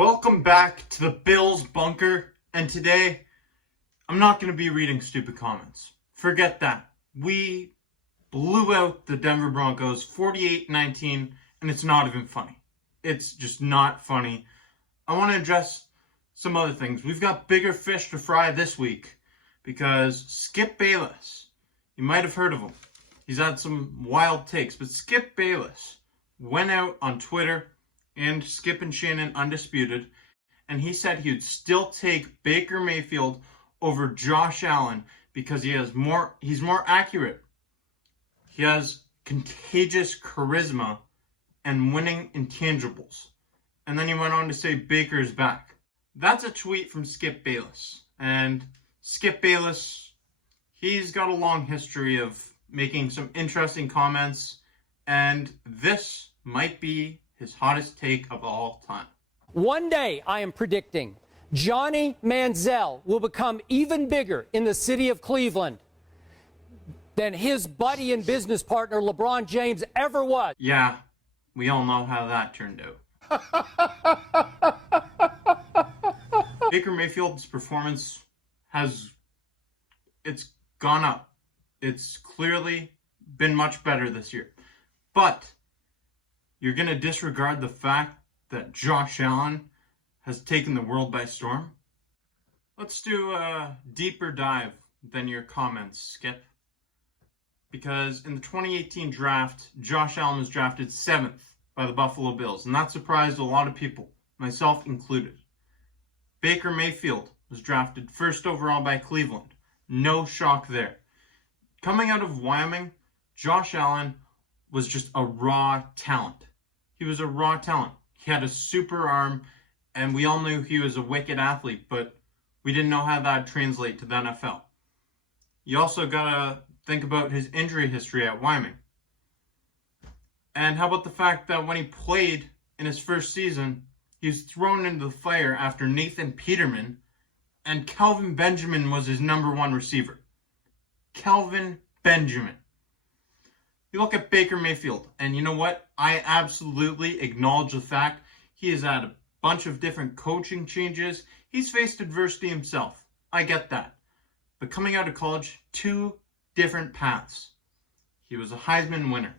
Welcome back to the Bills bunker, and today I'm not going to be reading stupid comments. Forget that. We blew out the Denver Broncos 48-19, and it's not even funny. It's just not funny. I want to address some other things. We've got bigger fish to fry this week because Skip Bayless, you might have heard of him. He's had some wild takes, but Skip Bayless went out on Twitter and Skip and Shannon Undisputed, and he said he would still take Baker Mayfield over Josh Allen because he's more accurate. He has contagious charisma and winning intangibles. And then he went on to say Baker's back. That's a tweet from Skip Bayless. And Skip Bayless, he's got a long history of making some interesting comments, and this might be his hottest take of all time. One day, I am predicting, Johnny Manziel will become even bigger in the city of Cleveland than his buddy and business partner LeBron James ever was. Yeah, we all know how that turned out. Baker Mayfield's performance it's gone up. It's clearly been much better this year. But you're going to disregard the fact that Josh Allen has taken the world by storm? Let's do a deeper dive than your comments, Skip. Because in the 2018 draft, Josh Allen was drafted 7th by the Buffalo Bills, and that surprised a lot of people, myself included. Baker Mayfield was drafted 1st overall by Cleveland. No shock there. Coming out of Wyoming, Josh Allen was just a raw talent. He was a raw talent. He had a super arm, and we all knew he was a wicked athlete, but we didn't know how that would translate to the NFL. You also got to think about his injury history at Wyoming. And how about the fact that when he played in his first season, he was thrown into the fire after Nathan Peterman, and Kelvin Benjamin was his number one receiver. Kelvin Benjamin. You look at Baker Mayfield, and you know what? I absolutely acknowledge the fact he has had a bunch of different coaching changes. He's faced adversity himself. I get that. But coming out of college, 2 different paths. He was a Heisman winner.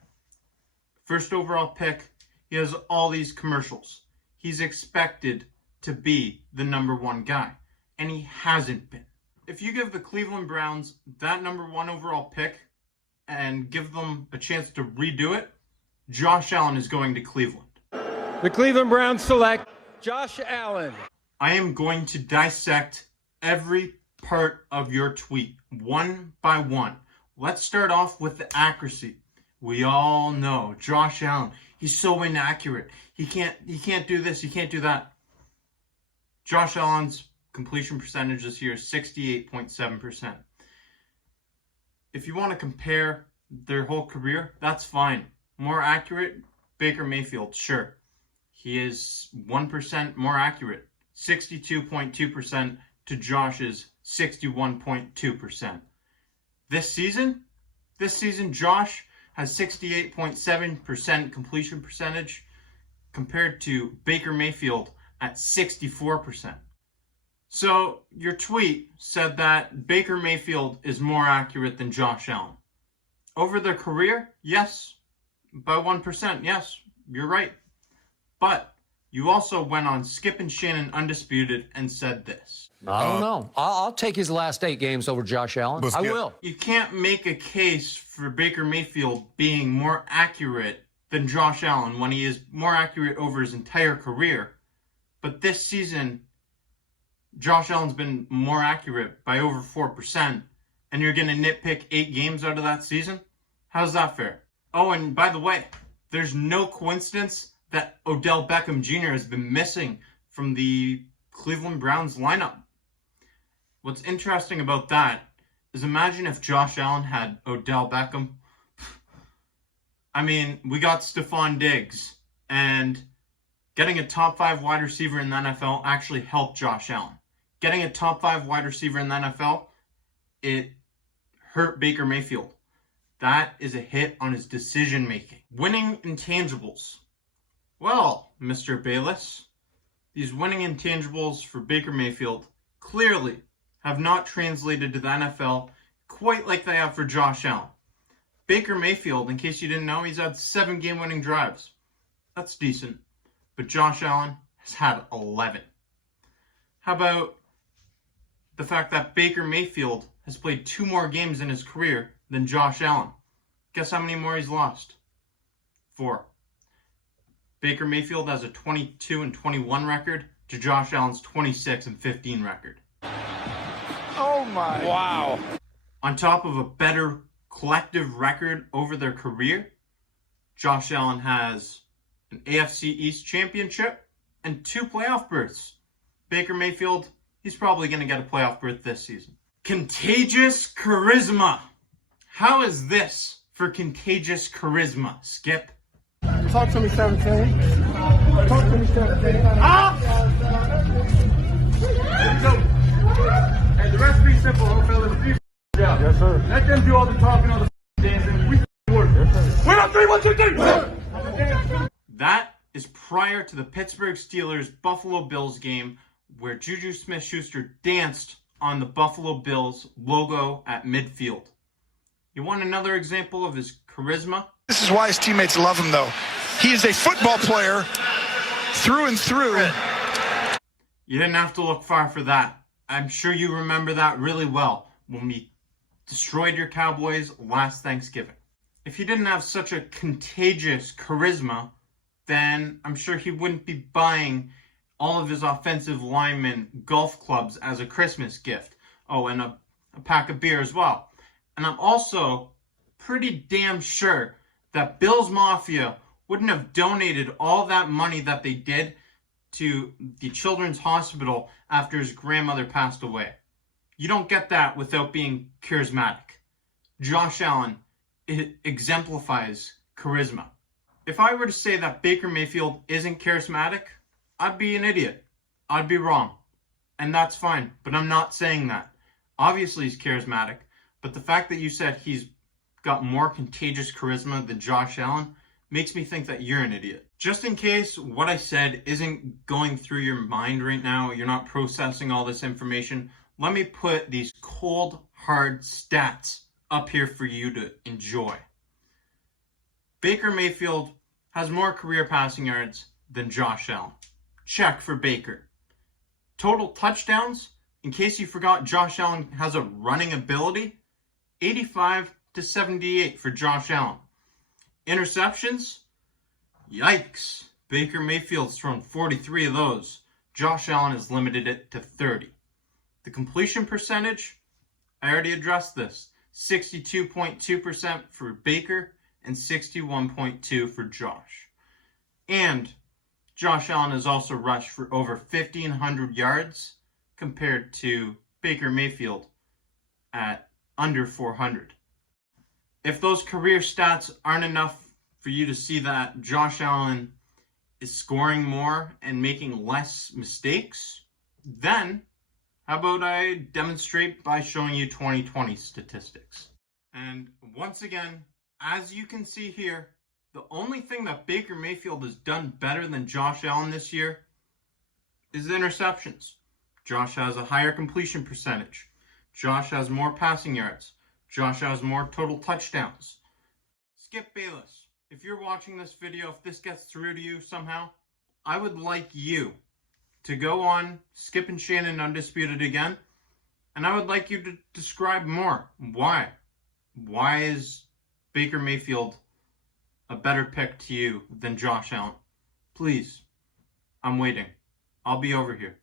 1st overall pick. He has all these commercials. He's expected to be the number 1 guy, and he hasn't been. If you give the Cleveland Browns that number 1 overall pick and give them a chance to redo it, Josh Allen is going to Cleveland. The Cleveland Browns select Josh Allen. I am going to dissect every part of your tweet, one by one. Let's start off with the accuracy. We all know Josh Allen, he's so inaccurate. He can't do this, he can't do that. Josh Allen's completion percentage this year is 68.7%. If you want to compare their whole career, that's fine. More accurate, Baker Mayfield, sure. He is 1% more accurate, 62.2% to Josh's 61.2%. This season, Josh has 68.7% completion percentage compared to Baker Mayfield at 64%. So your tweet said that Baker Mayfield is more accurate than Josh Allen. Over their career, yes, by 1%, yes, you're right. But you also went on Skip and Shannon Undisputed and said this. I don't know. I'll take his last 8 games over Josh Allen. I will. You can't make a case for Baker Mayfield being more accurate than Josh Allen when he is more accurate over his entire career. But this season, Josh Allen's been more accurate by over 4%, and you're going to nitpick 8 games out of that season? How's that fair? Oh, and by the way, there's no coincidence that Odell Beckham Jr. has been missing from the Cleveland Browns lineup. What's interesting about that is imagine if Josh Allen had Odell Beckham. I mean, we got Stephon Diggs, and getting a top 5 wide receiver in the NFL actually helped Josh Allen. Getting a top 5 wide receiver in the NFL, it hurt Baker Mayfield. That is a hit on his decision making. Winning intangibles. Well, Mr. Bayless, These winning intangibles for Baker Mayfield clearly have not translated to the NFL quite like they have for Josh Allen. Baker Mayfield, in case you didn't know, he's had 7 game-winning drives. That's decent. But Josh Allen has had 11. How about the fact that Baker Mayfield has played 2 more games in his career than Josh Allen? Guess how many more he's lost? 4. Baker Mayfield has a 22-21 record to Josh Allen's 26-15 record. Oh my. Wow. On top of a better collective record over their career, Josh Allen has an AFC East championship and 2 playoff berths. Baker Mayfield, he's probably going to get a playoff berth this season. Contagious charisma. How is this for contagious charisma, Skip? Talk to me, 17. Talk to me, 17. Hey, the recipe's simple, little fella. Yes, sir. Let them do all the talking, all the dancing. We work. Wait on 3, 1, 2, 3. That is prior to the Pittsburgh Steelers Buffalo Bills game where Juju Smith-Schuster danced on the Buffalo Bills logo at midfield. You want another example of his charisma? This is why his teammates love him, though. He is a football player through and through. You didn't have to look far for that. I'm sure you remember that really well when we destroyed your Cowboys last Thanksgiving. If he didn't have such a contagious charisma, then I'm sure he wouldn't be buying all of his offensive linemen golf clubs as a Christmas gift. Oh, and a pack of beer as well. And I'm also pretty damn sure that Bills Mafia wouldn't have donated all that money that they did to the Children's Hospital after his grandmother passed away. You don't get that without being charismatic. Josh Allen exemplifies charisma. If I were to say that Baker Mayfield isn't charismatic, I'd be an idiot. I'd be wrong. And that's fine, but I'm not saying that. Obviously he's charismatic, but the fact that you said he's got more contagious charisma than Josh Allen makes me think that you're an idiot. Just in case what I said isn't going through your mind right now, you're not processing all this information, let me put these cold, hard stats up here for you to enjoy. Baker Mayfield has more career passing yards than Josh Allen. Check for Baker. Total touchdowns, in case you forgot Josh Allen has a running ability, 85 to 78 for Josh Allen. Interceptions? Yikes. Baker Mayfield's thrown 43 of those. Josh Allen has limited it to 30. The completion percentage? I already addressed this. 62.2% for Baker and 61.2% for Josh. And Josh Allen has also rushed for over 1,500 yards compared to Baker Mayfield at under 400. If those career stats aren't enough for you to see that Josh Allen is scoring more and making less mistakes, then how about I demonstrate by showing you 2020 statistics? And once again, as you can see here, the only thing that Baker Mayfield has done better than Josh Allen this year is interceptions. Josh has a higher completion percentage. Josh has more passing yards. Josh has more total touchdowns. Skip Bayless, if you're watching this video, if this gets through to you somehow, I would like you to go on Skip and Shannon Undisputed again, and I would like you to describe more. Why? Why is Baker Mayfield a better pick to you than Josh Allen? Please, I'm waiting. I'll be over here.